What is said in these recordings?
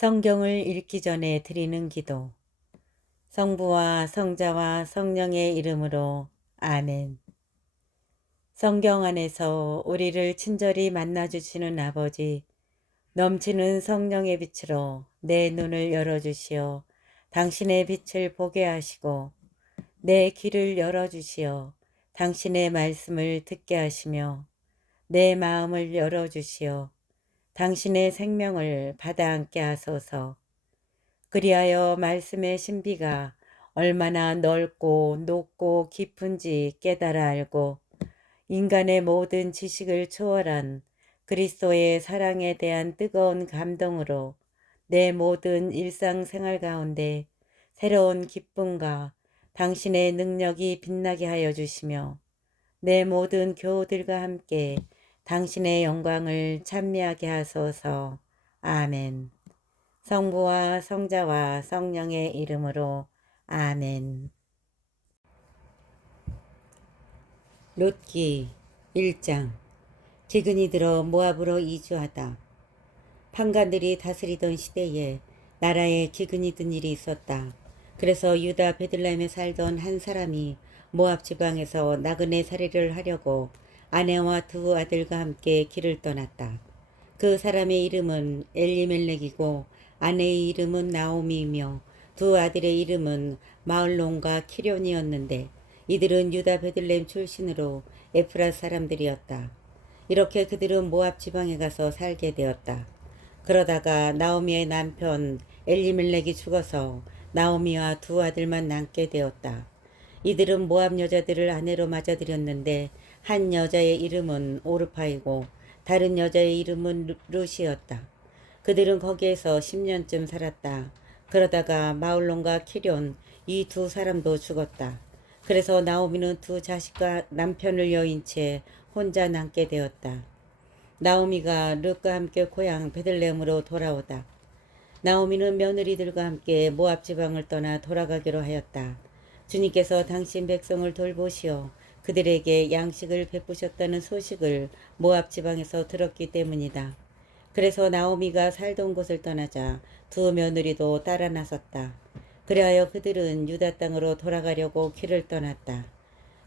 성경을 읽기 전에 드리는 기도. 성부와 성자와 성령의 이름으로 아멘. 성경 안에서 우리를 친절히 만나주시는 아버지, 넘치는 성령의 빛으로 내 눈을 열어주시어 당신의 빛을 보게 하시고 내 귀를 열어주시어 당신의 말씀을 듣게 하시며 내 마음을 열어주시어 당신의 생명을 받아 안게 하소서. 그리하여 말씀의 신비가 얼마나 넓고 높고 깊은지 깨달아 알고 인간의 모든 지식을 초월한 그리스도의 사랑에 대한 뜨거운 감동으로 내 모든 일상생활 가운데 새로운 기쁨과 당신의 능력이 빛나게 하여 주시며 내 모든 교우들과 함께 당신의 영광을 찬미하게 하소서. 아멘. 성부와 성자와 성령의 이름으로 아멘. 롯기 1장. 기근이 들어 모압으로 이주하다. 판관들이 다스리던 시대에 나라에 기근이 든 일이 있었다. 그래서 유다 베들레헴에 살던 한 사람이 모압 지방에서 나그네 살이를 하려고 아내와 두 아들과 함께 길을 떠났다. 그 사람의 이름은 엘리멜렉이고 아내의 이름은 나오미이며 두 아들의 이름은 마을론과 키련이었는데 이들은 유다 베들레헴 출신으로 에프라 사람들이었다. 이렇게 그들은 모압 지방에 가서 살게 되었다. 그러다가 나오미의 남편 엘리멜렉이 죽어서 나오미와 두 아들만 남게 되었다. 이들은 모압 여자들을 아내로 맞아들였는데 한 여자의 이름은 오르파이고 다른 여자의 이름은 룻이었다. 그들은 거기에서 10년쯤 살았다. 그러다가 마울론과 키련 이 두 사람도 죽었다. 그래서 나오미는 두 자식과 남편을 여인 채 혼자 남게 되었다. 나오미가 룻과 함께 고향 베들레헴으로 돌아오다. 나오미는 며느리들과 함께 모압 지방을 떠나 돌아가기로 하였다. 주님께서 당신 백성을 돌보시어 그들에게 양식을 베푸셨다는 소식을 모압 지방에서 들었기 때문이다. 그래서 나오미가 살던 곳을 떠나자 두 며느리도 따라 나섰다. 그리하여 그들은 유다 땅으로 돌아가려고 길을 떠났다.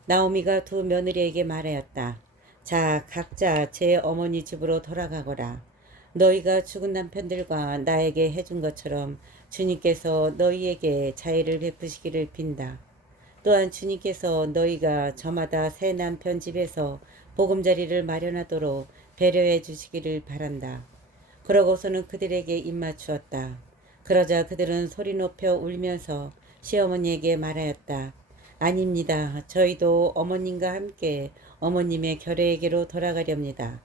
나오미가 두 며느리에게 말하였다. 자, 각자 제 어머니 집으로 돌아가거라. 너희가 죽은 남편들과 나에게 해준 것처럼 주님께서 너희에게 자애를 베푸시기를 빈다. 또한 주님께서 너희가 저마다 새 남편 집에서 보금자리를 마련하도록 배려해 주시기를 바란다. 그러고서는 그들에게 입맞추었다. 그러자 그들은 소리 높여 울면서 시어머니에게 말하였다. 아닙니다. 저희도 어머님과 함께 어머님의 결례에게로 돌아가렵니다.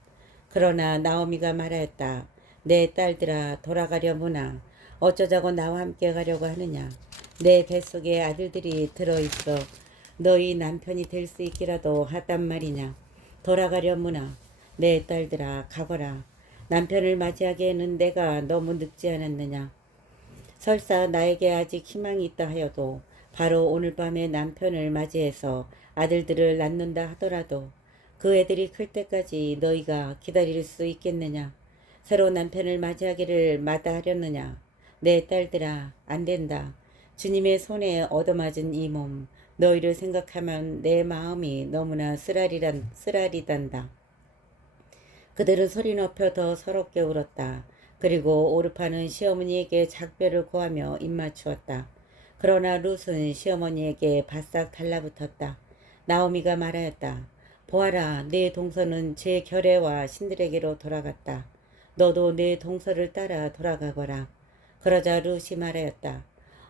그러나 나오미가 말하였다. 내 딸들아 돌아가려무나 어쩌자고 나와 함께 가려고 하느냐. 내 뱃속에 아들들이 들어있어 너희 남편이 될 수 있기라도 하단 말이냐. 돌아가려무나 내 딸들아 가거라. 남편을 맞이하기에는 내가 너무 늙지 않았느냐. 설사 나에게 아직 희망이 있다 하여도 바로 오늘 밤에 남편을 맞이해서 아들들을 낳는다 하더라도 그 애들이 클 때까지 너희가 기다릴 수 있겠느냐. 새로 남편을 맞이하기를 마다하려느냐. 내 딸들아 안 된다. 주님의 손에 얻어맞은 이 몸 너희를 생각하면 내 마음이 너무나 쓰라리단다. 그들은 소리 높여 더 서럽게 울었다. 그리고 오르파는 시어머니에게 작별을 고하며 입맞추었다. 그러나 룻은 시어머니에게 바싹 달라붙었다. 나오미가 말하였다. 보아라, 내 동서는 제 결례와 신들에게로 돌아갔다. 너도 내 동서를 따라 돌아가거라. 그러자 룻이 말하였다.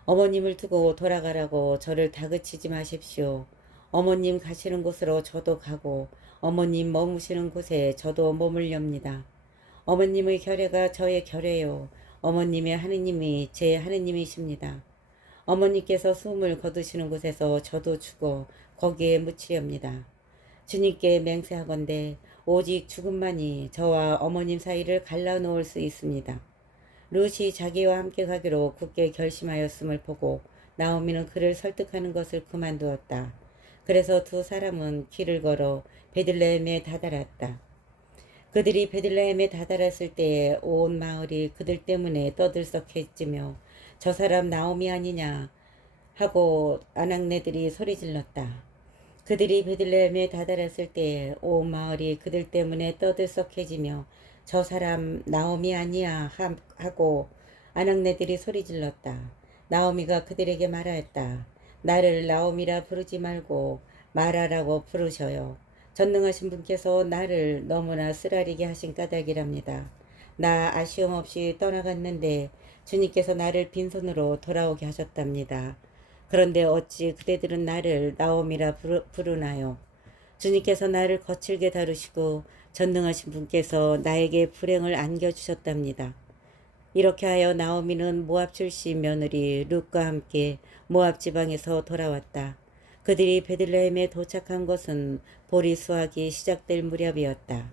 어머님을 두고 돌아가라고 저를 다그치지 마십시오. 어머님 가시는 곳으로 저도 가고 어머님 머무시는 곳에 저도 머물렵니다. 어머님의 결례가 저의 결례요. 어머님의 하느님이 제 하느님이십니다. 어머니께서 숨을 거두시는 곳에서 저도 죽어 거기에 묻히렵니다. 주님께 맹세하건대 오직 죽음만이 저와 어머님 사이를 갈라놓을 수 있습니다. 룻이 자기와 함께 가기로 굳게 결심하였음을 보고 나오미는 그를 설득하는 것을 그만두었다. 그래서 두 사람은 길을 걸어 베들레헴에 다다랐다. 그들이 베들레헴에 다다랐을 때에 온 마을이 그들 때문에 떠들썩해지며 저 사람 나오미 아니냐 하고 아낙네들이 소리질렀다. 그들이 베들레헴에 다다랐을 때에 온 마을이 그들 때문에 떠들썩해지며 저 사람 나오미 아니야 하고 아낙네들이 소리질렀다. 나오미가 그들에게 말하였다. 나를 나오미라 부르지 말고 마라라고 부르셔요. 전능하신 분께서 나를 너무나 쓰라리게 하신 까닭이랍니다. 나 아쉬움 없이 떠나갔는데 주님께서 나를 빈손으로 돌아오게 하셨답니다. 그런데 어찌 그대들은 나를 나옴이라 부르나요? 주님께서 나를 거칠게 다루시고 전능하신 분께서 나에게 불행을 안겨주셨답니다. 이렇게 하여 나오미는 모압 출신 며느리 룻과 함께 모압 지방에서 돌아왔다. 그들이 베들레헴에 도착한 것은 보리 수확이 시작될 무렵이었다.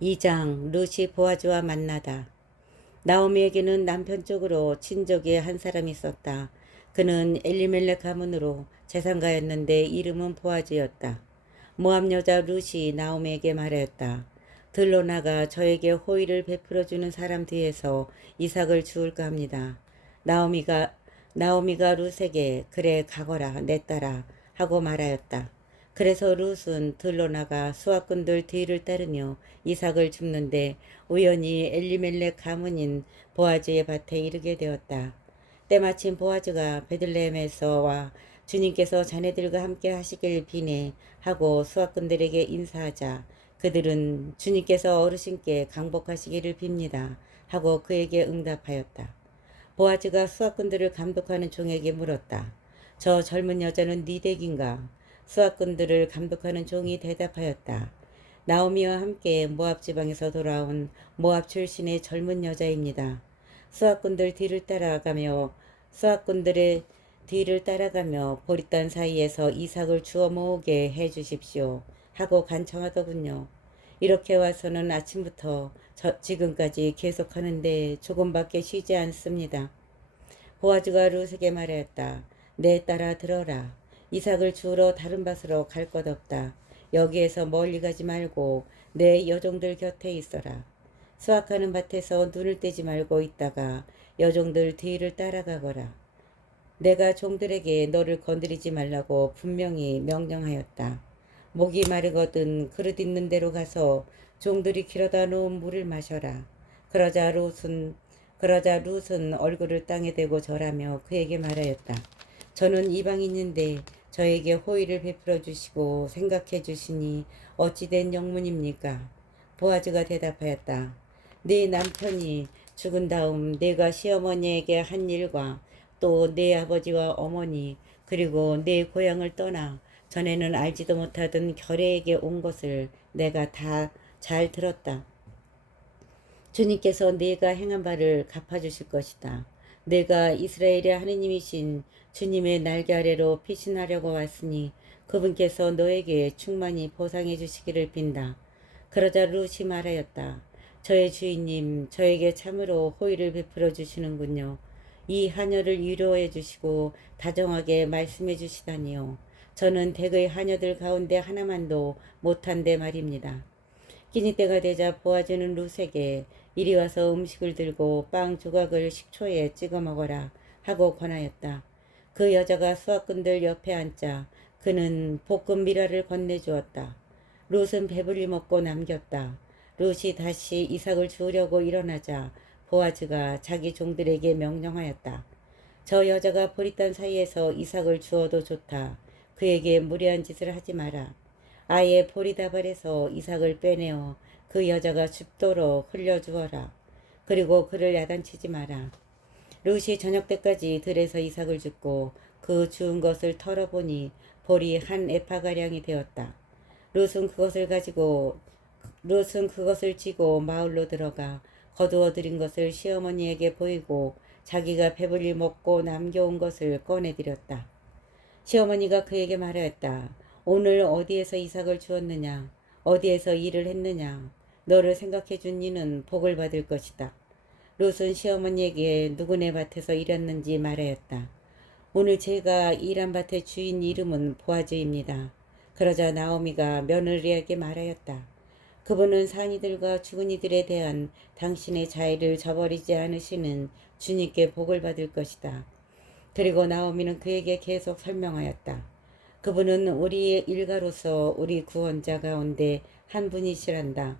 2장 룻이 보아즈와 만나다. 나오미에게는 남편 쪽으로 친족의 한 사람이 있었다. 그는 엘리멜렉 가문으로 재산가였는데 이름은 보아즈였다. 모압 여자 룻이 나오미에게 말하였다. 들러 나가 저에게 호의를 베풀어주는 사람 뒤에서 이삭을 주울까 합니다. 나오미가 룻에게 그래 가거라 내 딸아 하고 말하였다. 그래서 룻은 들러 나가 수확꾼들 뒤를 따르며 이삭을 줍는데 우연히 엘리멜렉 가문인 보아즈의 밭에 이르게 되었다. 때마침 보아즈가 베들레헴에서 와 주님께서 자네들과 함께 하시길 비네 하고 수확꾼들에게 인사하자 그들은 주님께서 어르신께 강복하시기를 빕니다 하고 그에게 응답하였다. 보아즈가 수확꾼들을 감독하는 종에게 물었다. 저 젊은 여자는 네 댁인가? 수확꾼들을 감독하는 종이 대답하였다. 나오미와 함께 모압 지방에서 돌아온 모압 출신의 젊은 여자입니다. 수확꾼들의 뒤를 따라가며 보리단 사이에서 이삭을 주워 모으게 해 주십시오 하고 간청하더군요. 이렇게 와서는 아침부터 지금까지 계속하는데 조금밖에 쉬지 않습니다. 보아즈가 룻에게 말하였다. 내 딸아 들어라. 이삭을 주우러 다른 밭으로 갈 것 없다. 여기에서 멀리 가지 말고 내 여종들 곁에 있어라. 수확하는 밭에서 눈을 떼지 말고 있다가 여종들 뒤를 따라가거라. 내가 종들에게 너를 건드리지 말라고 분명히 명령하였다. 목이 마르거든 그릇 있는 데로 가서 종들이 길어다 놓은 물을 마셔라. 그러자 룻은 얼굴을 땅에 대고 절하며 그에게 말하였다. 저는 이방인인데 저에게 호의를 베풀어 주시고 생각해 주시니 어찌된 영문입니까? 보아즈가 대답하였다. 네 남편이 죽은 다음 내가 시어머니에게 한 일과 또 내 아버지와 어머니 그리고 내 고향을 떠나 전에는 알지도 못하던 결애에게 온 것을 내가 다 잘 들었다. 주님께서 네가 행한 바를 갚아주실 것이다. 내가 이스라엘의 하느님이신 주님의 날개 아래로 피신하려고 왔으니 그분께서 너에게 충만히 보상해 주시기를 빈다. 그러자 룻이 말하였다. 저의 주인님 저에게 참으로 호의를 베풀어 주시는군요. 이 하녀를 위로해 주시고 다정하게 말씀해 주시다니요. 저는 댁의 하녀들 가운데 하나만도 못한데 말입니다. 끼니 때가 되자 보아즈는 룻에게 이리 와서 음식을 들고 빵 조각을 식초에 찍어 먹어라 하고 권하였다. 그 여자가 수확꾼들 옆에 앉자 그는 볶은 미라를 건네주었다. 룻은 배불리 먹고 남겼다. 룻이 다시 이삭을 주우려고 일어나자 보아즈가 자기 종들에게 명령하였다. 저 여자가 보리단 사이에서 이삭을 주어도 좋다. 그에게 무례한 짓을 하지 마라. 아예 보리다발에서 이삭을 빼내어 그 여자가 줍도록 흘려주어라. 그리고 그를 야단치지 마라. 룻이 저녁 때까지 들에서 이삭을 줍고 그 주운 것을 털어보니 볼이 한 에파가량이 되었다. 룻은 그것을 지고 마을로 들어가 거두어 들인 것을 시어머니에게 보이고 자기가 배불리 먹고 남겨온 것을 꺼내드렸다. 시어머니가 그에게 말하였다. 오늘 어디에서 이삭을 주었느냐? 어디에서 일을 했느냐? 너를 생각해 준 이는 복을 받을 것이다. 룻은 시어머니에게 누구네 밭에서 일했는지 말하였다. 오늘 제가 일한 밭의 주인 이름은 보아즈입니다. 그러자 나오미가 며느리에게 말하였다. 그분은 산이들과 죽은 이들에 대한 당신의 자애를 저버리지 않으시는 주님께 복을 받을 것이다. 그리고 나오미는 그에게 계속 설명하였다. 그분은 우리의 일가로서 우리 구원자 가운데 한 분이시란다.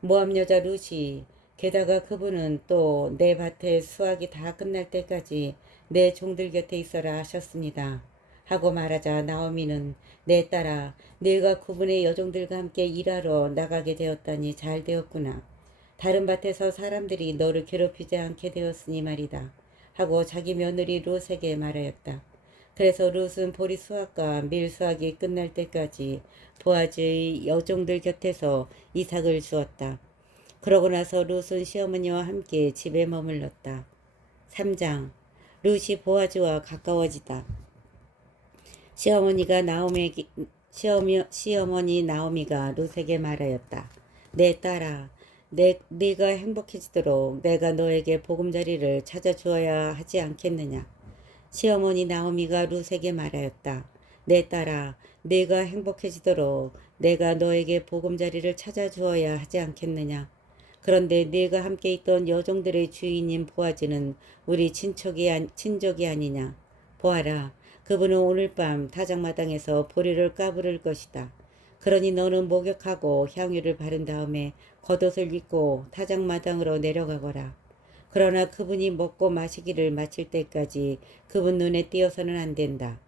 모압 여자 룻이 게다가 그분은 또 내 밭에 수확이 다 끝날 때까지 내 종들 곁에 있어라 하셨습니다. 하고 말하자 나오미는 내 딸아 네가 그분의 여종들과 함께 일하러 나가게 되었다니 잘 되었구나. 다른 밭에서 사람들이 너를 괴롭히지 않게 되었으니 말이다. 하고 자기 며느리 룻에게 말하였다. 그래서 룻은 보리 수확과 밀 수확이 끝날 때까지 보아즈의 여종들 곁에서 이삭을 주었다. 그러고 나서 룻은 시어머니와 함께 집에 머물렀다. 3장 룻이 보아즈와 가까워지다. 시어머니 나오미가 룻에게 말하였다. 내 딸아, 네가 행복해지도록 내가 너에게 보금자리를 찾아주어야 하지 않겠느냐. 시어머니 나오미가 룻에게 말하였다. 내 딸아, 네가 행복해지도록 내가 너에게 보금자리를 찾아주어야 하지 않겠느냐. 그런데 네가 함께 있던 여종들의 주인인 보아즈는 우리 친족이 아니냐. 보아라, 그분은 오늘 밤 타작마당에서 보리를 까부를 것이다. 그러니 너는 목욕하고 향유를 바른 다음에 겉옷을 입고 타작마당으로 내려가거라. 그러나 그분이 먹고 마시기를 마칠 때까지 그분 눈에 띄어서는 안 된다.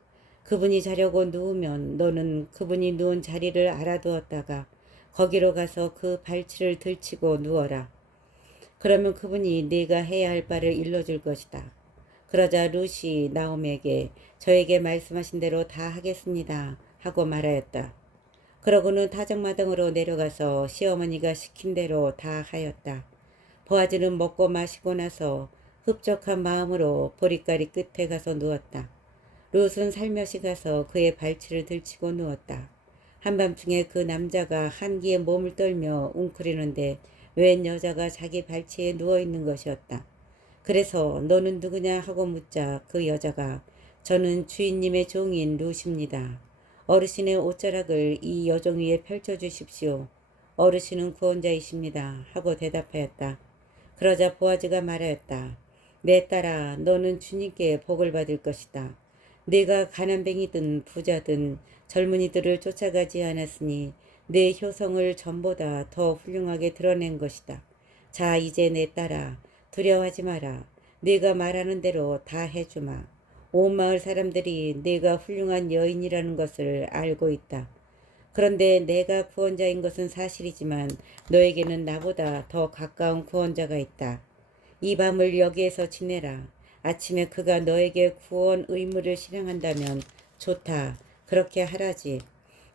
그분이 자려고 누우면 너는 그분이 누운 자리를 알아두었다가 거기로 가서 그 발치를 들치고 누워라. 그러면 그분이 네가 해야 할 바를 일러줄 것이다. 그러자 룻이 나오미에게 저에게 말씀하신 대로 다 하겠습니다 하고 말하였다. 그러고는 타작마당으로 내려가서 시어머니가 시킨 대로 다 하였다. 보아즈는 먹고 마시고 나서 흡족한 마음으로 보리가리 끝에 가서 누웠다. 룻은 살며시 가서 그의 발치를 들치고 누웠다. 한밤중에 그 남자가 한기에 몸을 떨며 웅크리는데 웬 여자가 자기 발치에 누워있는 것이었다. 그래서 너는 누구냐 하고 묻자 그 여자가 저는 주인님의 종인 룻입니다. 어르신의 옷자락을 이 여종 위에 펼쳐주십시오. 어르신은 구원자이십니다. 하고 대답하였다. 그러자 보아즈가 말하였다. 내 딸아 너는 주님께 복을 받을 것이다. 네가 가난뱅이든 부자든 젊은이들을 쫓아가지 않았으니 내 효성을 전보다 더 훌륭하게 드러낸 것이다. 자 이제 내 딸아 두려워하지 마라. 네가 말하는 대로 다 해주마. 온 마을 사람들이 네가 훌륭한 여인이라는 것을 알고 있다. 그런데 내가 구원자인 것은 사실이지만 너에게는 나보다 더 가까운 구원자가 있다. 이 밤을 여기에서 지내라. 아침에 그가 너에게 구원 의무를 실행한다면 좋다. 그렇게 하라지.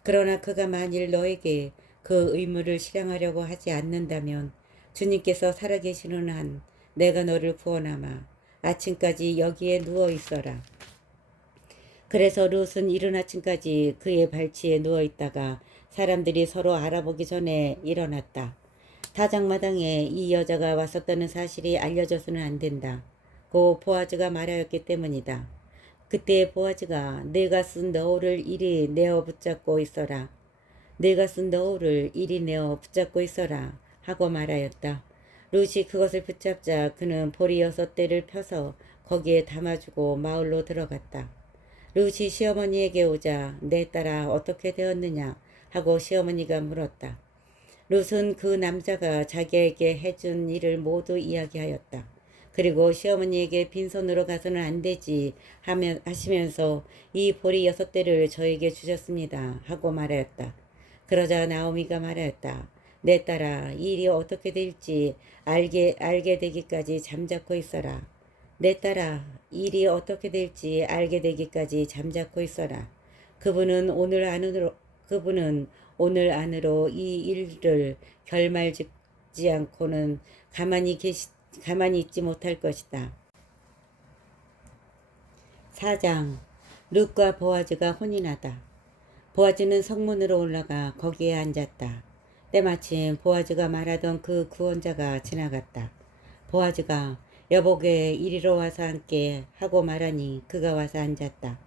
그러나 그가 만일 너에게 그 의무를 실행하려고 하지 않는다면 주님께서 살아계시는 한 내가 너를 구원하마. 아침까지 여기에 누워 있어라. 그래서 룻은 이른 아침까지 그의 발치에 누워 있다가 사람들이 서로 알아보기 전에 일어났다. 타작마당에 이 여자가 왔었다는 사실이 알려져서는 안 된다. 고 보아즈가 말하였기 때문이다. 그때 보아즈가 내가 쓴 너울을 이리 내어 붙잡고 있어라. 내가 쓴 너울을 이리 내어 붙잡고 있어라 하고 말하였다. 룻이 그것을 붙잡자 그는 보리 6대를 펴서 거기에 담아주고 마을로 들어갔다. 룻이 시어머니에게 오자 내 딸아 어떻게 되었느냐 하고 시어머니가 물었다. 룻은 그 남자가 자기에게 해준 일을 모두 이야기하였다. 그리고 시어머니에게 빈손으로 가서는 안 되지 하시면서 이 보리 6대를 저에게 주셨습니다 하고 말하였다. 그러자 나오미가 말하였다. 내 딸아 이 일이 어떻게 될지 알게 되기까지 잠자코 있어라. 내 딸아 일이 어떻게 될지 알게 되기까지 잠자코 있어라. 그분은 오늘 안으로 이 일을 결말짓지 않고는 가만히 있지 못할 것이다. 4장 룻과 보아즈가 혼인하다. 보아즈는 성문으로 올라가 거기에 앉았다. 때마침 보아즈가 말하던 그 구원자가 지나갔다. 보아즈가 여보게 이리로 와서 앉게 하고 말하니 그가 와서 앉았다.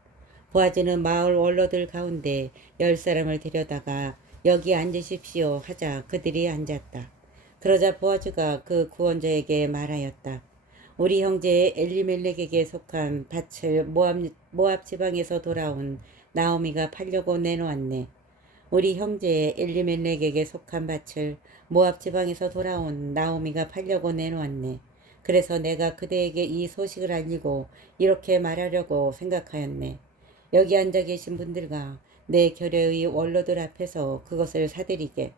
보아즈는 마을 원로들 가운데 10사람을 데려다가 여기 앉으십시오 하자 그들이 앉았다. 그러자 보아즈가 그 구원자에게 말하였다. 우리 형제 엘리멜렉에게 속한 밭을 모압 지방에서 돌아온 나오미가 팔려고 내놓았네. 우리 형제 엘리멜렉에게 속한 밭을 모압 지방에서 돌아온 나오미가 팔려고 내놓았네. 그래서 내가 그대에게 이 소식을 알리고 이렇게 말하려고 생각하였네. 여기 앉아 계신 분들과 내 결여의 원로들 앞에서 그것을 사드리게.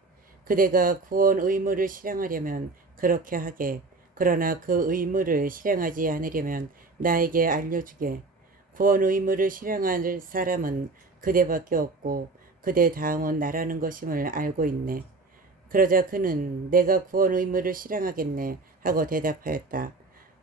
그대가 구원 의무를 실행하려면 그렇게 하게. 그러나 그 의무를 실행하지 않으려면 나에게 알려주게. 구원 의무를 실행할 사람은 그대밖에 없고 그대 다음은 나라는 것임을 알고 있네. 그러자 그는 내가 구원 의무를 실행하겠네 하고 대답하였다.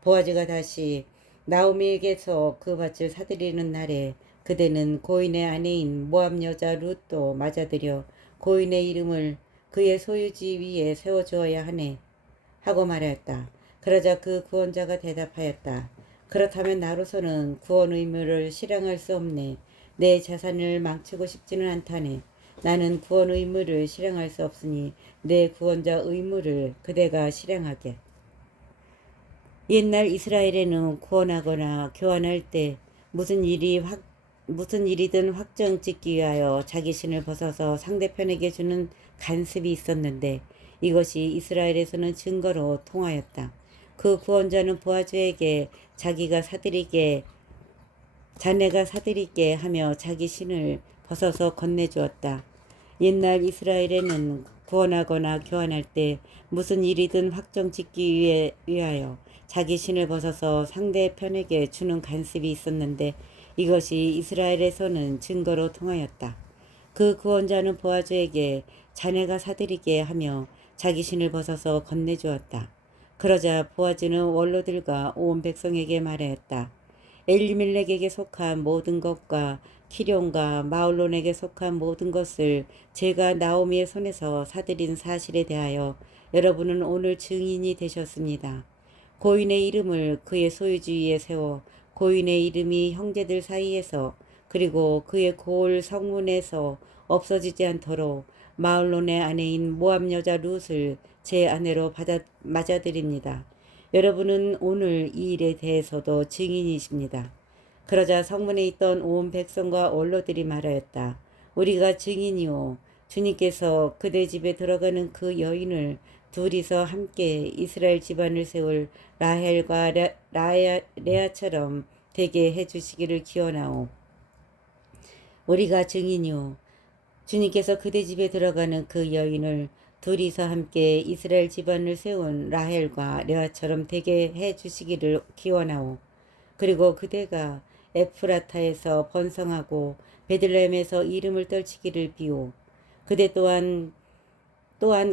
보아즈가 다시 나오미에게서 그 밭을 사들이는 날에 그대는 고인의 아내인 모압 여자 룻도 맞아들여 고인의 이름을 그의 소유지 위에 세워주어야 하네 하고 말하였다. 그러자 그 구원자가 대답하였다. 그렇다면 나로서는 구원 의무를 실행할 수 없네. 내 자산을 망치고 싶지는 않다네. 나는 구원 의무를 실행할 수 없으니 내 구원자 의무를 그대가 실행하게. 옛날 이스라엘에는 구원하거나 교환할 때 무슨 일이든 확정 짓기 위하여 자기 신을 벗어서 상대편에게 주는 간습이 있었는데 이것이 이스라엘에서는 증거로 통하였다. 그 구원자는 보아즈에게 자네가 사드리게 하며 자기 신을 벗어서 건네주었다. 옛날 이스라엘에는 구원하거나 교환할 때 무슨 일이든 확정 짓기 위하여 자기 신을 벗어서 상대편에게 주는 간습이 있었는데 이것이 이스라엘에서는 증거로 통하였다. 그 구원자는 보아즈에게 자네가 사드리게 하며 자기 신을 벗어서 건네주었다. 그러자 보아즈는 원로들과 온 백성에게 말하였다. 엘리멜렉에게 속한 모든 것과 키룡과 마울론에게 속한 모든 것을 제가 나오미의 손에서 사들인 사실에 대하여 여러분은 오늘 증인이 되셨습니다. 고인의 이름을 그의 소유주의에 세워 고인의 이름이 형제들 사이에서 그리고 그의 고을 성문에서 없어지지 않도록 마울론의 아내인 모압 여자 룻을 제 아내로 맞아들입니다. 여러분은 오늘 이 일에 대해서도 증인이십니다. 그러자 성문에 있던 온 백성과 원로들이 말하였다. 우리가 증인이오. 주님께서 그대 집에 들어가는 그 여인을 둘이서 함께 이스라엘 집안을 세울 라헬과 레아처럼 되게 해주시기를 기원하오. 우리가 증인이오. 주님께서 그대 집에 들어가는 그 여인을 둘이서 함께 이스라엘 집안을 세운 라헬과 레아처럼 되게 해주시기를 기원하오. 그리고 그대가 에프라타에서 번성하고 베들레헴에서 이름을 떨치기를 비오. 그대 또한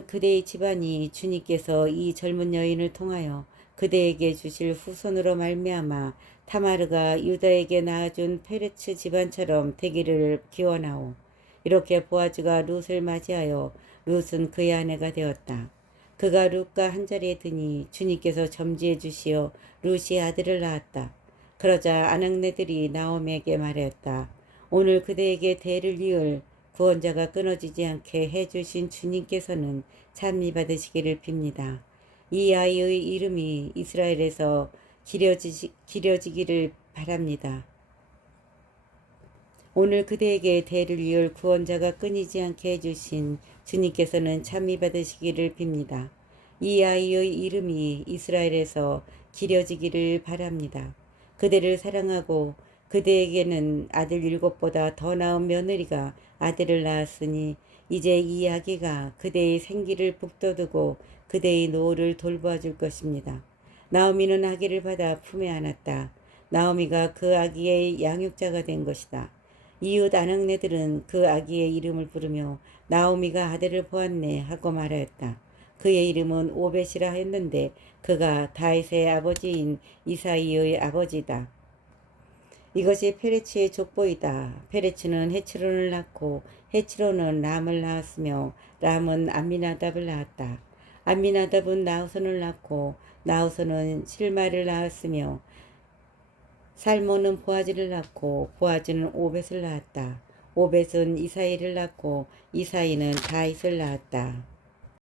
그대의 집안이 주님께서 이 젊은 여인을 통하여 그대에게 주실 후손으로 말미암아 타마르가 유다에게 낳아준 페레츠 집안처럼 되기를 기원하오. 이렇게 보아즈가 룻을 맞이하여 룻은 그의 아내가 되었다. 그가 룻과 한자리에 드니 주님께서 점지해 주시어 룻이 아들을 낳았다. 그러자 아낙네들이 나오미에게 말하였다. 오늘 그대에게 대를 이을 구원자가 끊어지지 않게 해주신 주님께서는 찬미 받으시기를 빕니다. 이 아이의 이름이 이스라엘에서 기려지기를 바랍니다. 오늘 그대에게 대를 이을 구원자가 끊이지 않게 해주신 주님께서는 찬미 받으시기를 빕니다. 이 아이의 이름이 이스라엘에서 기려지기를 바랍니다. 그대를 사랑하고 그대에게는 아들 7보다 더 나은 며느리가 아들을 낳았으니 이제 이 아기가 그대의 생기를 북돋우고 그대의 노후를 돌보아 줄 것입니다. 나오미는 아기를 받아 품에 안았다. 나오미가 그 아기의 양육자가 된 것이다. 이웃 아낙네들은 그 아기의 이름을 부르며 나오미가 아들을 보았네 하고 말하였다. 그의 이름은 오벳이라 했는데 그가 다윗의 아버지인 이사이의 아버지다. 이것이 페레츠의 족보이다. 페레츠는 헤츠론을 낳고 헤츠론은 람을 낳았으며 람은 암미나답을 낳았다. 암미나답은 나우선을 낳고 나우선은 실마를 낳았으며 살몬은 보아즈를 낳고 보아즈는 오벳을 낳았다. 오벳은 이사이를 낳고 이사이는 다윗을 낳았다.